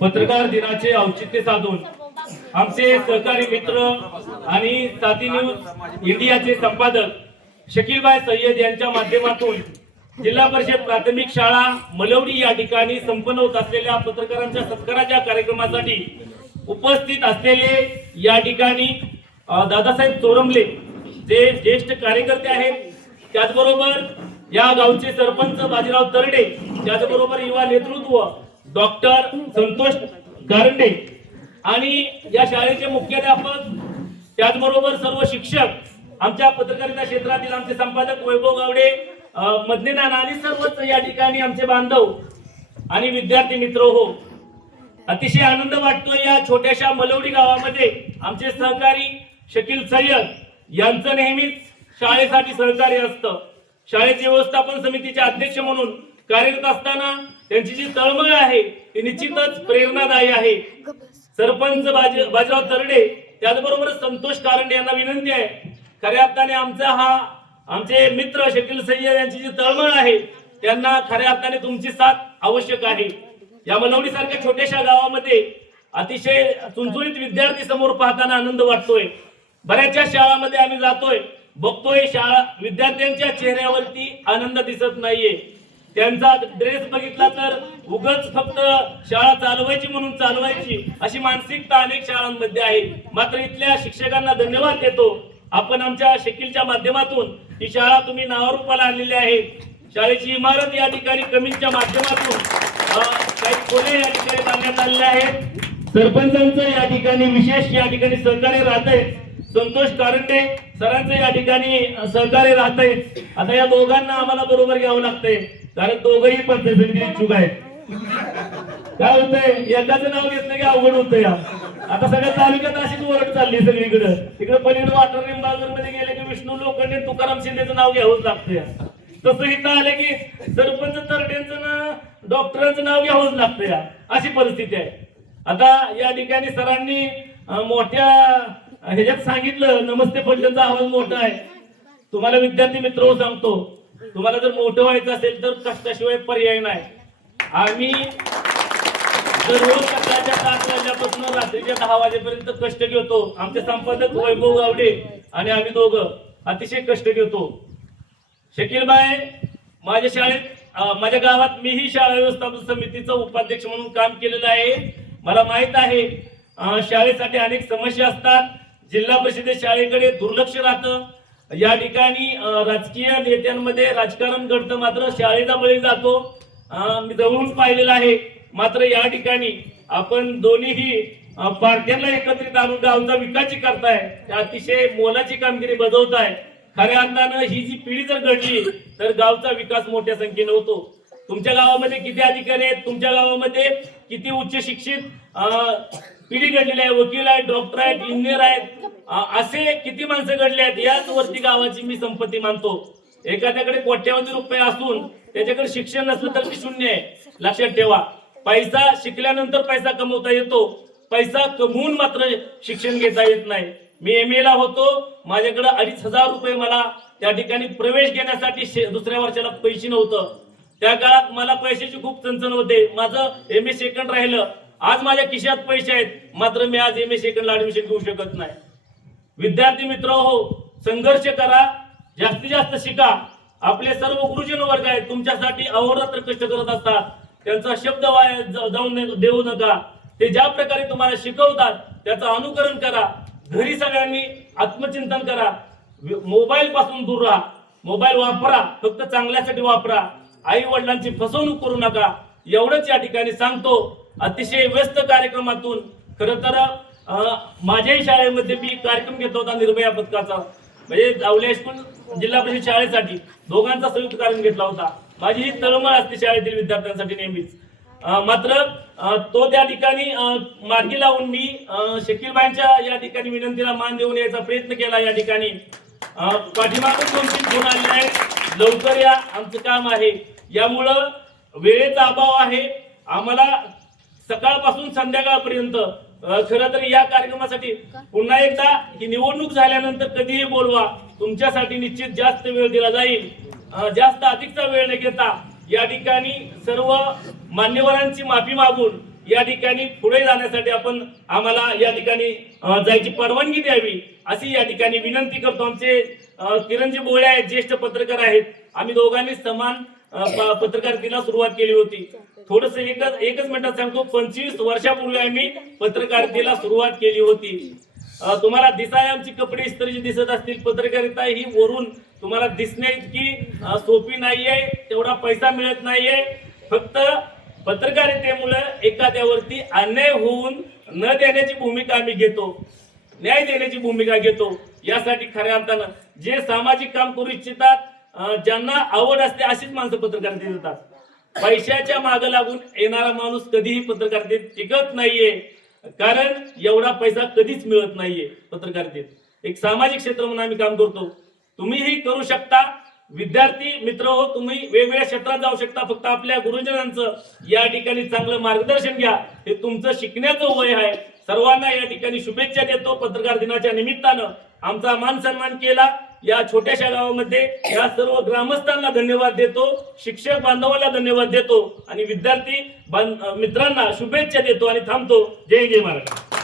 पत्रकार दिनाचे औचित्य साधून आमचे सहकारी मित्र आणि साथी न्यूज इंडियाचे संपादक शकीलबाई सय्यद यांच्या माध्यमातून जिल्हा परिषद प्राथमिक शाळा मलवडी या ठिकाणी संपन्न होत असलेल्या पत्रकारांच्या सत्काराच्या कार्यक्रमासाठी उपस्थित असलेले या ठिकाणी दादासाहेब चोरमले जे ज्येष्ठ कार्यकर्ते आहेत त्याचबरोबर या गावचे सरपंच बाजीराव तरडे त्याचबरोबर युवा नेतृत्व डॉक्टर संतोष गारंडे. आणि या शाळेचे मुख्याध्यापक त्याचबरोबर सर्व शिक्षक आमच्या पत्रकारिता क्षेत्रातील आमचे संपादक वैभव गावडे अ, आणि सर्वच या ठिकाणी आमचे बांधव आणि विद्यार्थी मित्र हो. अतिशय आनंद वाटतोय या छोट्याशा मलवडी गावामध्ये आमचे सहकारी शकील सय्यद यांचं नेहमीच शाळेसाठी सहकार्य असतं. शाळेचे व्यवस्थापन समितीचे अध्यक्ष म्हणून कार्यरत असताना त्यांची जी तळमळ आहे ती निश्चितच प्रेरणादायी आहे. सरपंच बाजीराव तरडे त्याचबरोबर संतोष कारंडे यांना विनंती आहे. खऱ्या अर्थाने आमचा हा आमचे मित्र शकील सय्यद यांची जी तळमळ आहे त्यांना खऱ्या अर्थाने तुमची साथ आवश्यक आहे. या मलवडी सारख्या छोट्याशा गावामध्ये अतिशय चुणचुणीत विद्यार्थी समोर पाहताना आनंद वाटतोय. बऱ्याचशा शाळांमध्ये आम्ही जातोय बघतोय शाळा विद्यार्थ्यांच्या चेहऱ्यावरती आनंद दिसत नाहीये. त्यांचा ड्रेस बघितला तर उगच फक्त शाळा चालवायची म्हणून चालवायची अशी मानसिकता अनेक शाळांमध्ये आहे. मात्र इथल्या शिक्षकांना धन्यवाद देतो. आपण आमच्या शकीलच्या माध्यमातून ही शाळा तुम्ही नावारूपाला आणलेली आहे. शाळेची इमारत या ठिकाणी कमीच्या माध्यमातून काही खोले या ठिकाणी बांधण्यात आलेल्या आहेत. सरपंचांचं या ठिकाणी विशेष या ठिकाणी सहकार्य राहत आहे. संतोष कारंडे सरांचं या ठिकाणी सहकार्य राहत आहे. आता या दोघांना आम्हाला बरोबर घ्यावं लागतंय. कारण दोघही पंचायत इच्छुक आहेत. काय होतंय? एकाचं नाव घेतलं की अवघड होतं या. आता सगळ्या तालुक्यात अशीच ओरड चालली सगळीकडे. तिकडे पलीकडे वाटर निंबाळकरमध्ये गेले की विष्णू लोखंडे तुकाराम शिंदेचं नाव घ्यावंच लागतं तसं इथं आलं की सरपंच तरडेंचं ना डॉक्टरांचं नाव घ्यावंच लागतं या. अशी परिस्थिती आहे. आता या ठिकाणी सरांनी मोठ्या ह्याच्यात सांगितलं नमस्ते फलटणचा आवाज मोठा आहे. तुम्हाला विद्यार्थी मित्र सांगतो तुम्हाला जर मोठं व्हायचं असेल तर कष्टाशिवाय पर्याय नाही. आम्ही दररोज सकाळच्या सात वाजल्यापासून रात्रीच्या दहा वाजेपर्यंत कष्ट घेतो. आमचे संपादक वैभव गावडे आणि आम्ही दोघं अतिशय कष्ट घेतो. शकीलबाई माझ्या शाळेत माझ्या गावात मीही शाळा व्यवस्थापन समितीचं उपाध्यक्ष म्हणून काम केलेलं आहे. मला माहीत आहे शाळेसाठी अनेक समस्या असतात. जिल्हा परिषदे शाळेकडे दुर्लक्ष राहतं. या ठिकाणी राजकीय नेत्यांमध्ये राजकारण घडतं मात्र शाळेचा बळी जातो. मी जवळून पाहिलेलं आहे. मात्र या ठिकाणी आपण दोन्हीही पार्ट्यांना एकत्रित आणून गावचा विकासची करताय अतिशय मोलाची कामगिरी बजावताय. खऱ्या अर्थानं ही जी पिढी जर घडली तर गावचा विकास मोठ्या संख्येने होतो. तुमच्या गावामध्ये किती अधिकारी आहेत? तुमच्या गावामध्ये किती उच्च शिक्षित अं, पिढी घडलेली आहे वकील आहेत डॉक्टर आहेत इंजिनियर आहेत. असे किती माणसं घडले आहेत? याच वरती गावाची मी संपत्ती मानतो. एखाद्याकडे कोट्यावधी रुपये असून त्याच्याकडे शिक्षण नसलं तर ते शून्य आहे. लक्षात ठेवा. पैसा शिकल्यानंतर पैसा कमवता येतो. पैसा कमवून मात्र शिक्षण घेता येत नाही. मी एम ला होतो. माझ्याकडे अडीच हजार रुपये मला त्या ठिकाणी प्रवेश घेण्यासाठी दुसऱ्या वर्षाला पैसे नव्हतं. त्या काळात मला पैशाची खूप चणचण होते. माझं एम ए सेकंड राहिलं. आज माझ्या खिशात पैसे आहेत मात्र मी आज एम ए सेकंडला ऍडमिशन घेऊ शकत नाही. विद्यार्थी मित्र हो संघर्ष करा जास्तीत जास्त शिका. आपले सर्व गुरुजन वर्ग आहेत तुमच्यासाठी अहोरात्र कष्ट करत असतात. त्यांचा शब्द वाया जा- जाऊन देऊ नका. ते ज्या प्रकारे तुम्हाला शिकवतात त्याचं अनुकरण करा. घरी सगळ्यांनी आत्मचिंतन करा. मोबाईल पासून दूर राहा. मोबाईल वापरा फक्त चांगल्यासाठी वापरा. आई वडिलांची फसवणूक करू नका. एवढंच या ठिकाणी सांगतो. अतिशय व्यस्त कार्यक्रमातून. खर तर माझ्याही शाळेमध्ये मी कार्यक्रम घेतला होता निर्भया पथकाचा. म्हणजे जावले हायस्कूल जिल्हा परिषद शाळेसाठी. दोघांचा संयुक्त कार्यक्रम घेतला होता. माझी ही तळमळ असते शाळेतील विद्यार्थ्यांसाठी नेहमीच. मात्र तो त्या ठिकाणी मार्गी लावून मी शकीलबाईंच्या या ठिकाणी विनंतीला मान देऊन यायचा प्रयत्न केला या ठिकाणी. अं, पाठीमागून दोन तीन फोन आलेले आहेत. लवकर या आमचं काम आहे. यामुळं वेळेचा अभाव आहे. आम्हाला सकाळपासून संध्याकाळपर्यंत खर तर या कार्यक्रमासाठी पुन्हा एकदा ही निवडणूक झाल्यानंतर कधीही बोलवा. तुमच्यासाठी निश्चित जास्त वेळ दिला जाईल. जास्त अधिकचा वेळ न घेता या ठिकाणी सर्व मान्यवरांची माफी मागून या ठिकाणी पुढे जाण्यासाठी आपण आम्हाला या ठिकाणी जायची परवानगी द्यावी अशी या ठिकाणी विनंती करतो. आमचे किरणजी भोळे आहेत ज्येष्ठ पत्रकार आहेत. आम्ही दोघांनी समान पत्रकारितेला सुरुवात केली होती. थोडस एकच एकच मिनिटात सांगतो पंचवीस वर्षापूर्वी आम्ही पत्रकारितेला सुरुवात केली होती. तुम्हाला दिसाय आमची कपडे इस्त्रीची दिसत असतील पत्रकारिता ही वरून तुम्हाला दिसणे इतकी सोपी नाहीये तेवढा पैसा मिळत नाहीये. फक्त पत्रकारितेमुळे एखाद्यावरती अन्याय होऊन न देण्याची भूमिका आम्ही घेतो. न्याय देण्याची भूमिका घेतो. यासाठी खऱ्या अर्थानं जे सामाजिक काम करू इच्छितात ज्यांना आवड असते अशीच माणसं पत्रकारितेत येतात पैशाच्या मागे लागून येणारा माणूस कधीही पत्रकारितेत टिकत नाहीये. कारण एवढा पैसा कधीच मिळत नाहीये पत्रकारितेत एक सामाजिक क्षेत्र म्हणून आम्ही काम करतो. तुम्हीही करू शकता. विद्यार्थी मित्र हो तुम्ही वेगवेगळ्या क्षेत्रात जाऊ शकता. फक्त आपल्या गुरुजनांचं या ठिकाणी चांगलं मार्गदर्शन घ्या. हे तुमचं शिकण्याचं वय आहे. सर्वांना या ठिकाणी शुभेच्छा देतो पत्रकार दिनाच्या निमित्तानं. आमचा मान सन्मान केला. या छोट्याशा गावामध्ये या सर्व ग्रामस्थांना धन्यवाद देतो. शिक्षक बांधवांना धन्यवाद देतो. आणि विद्यार्थी बांध- मित्रांना शुभेच्छा देतो आणि थांबतो. जय जय महाराज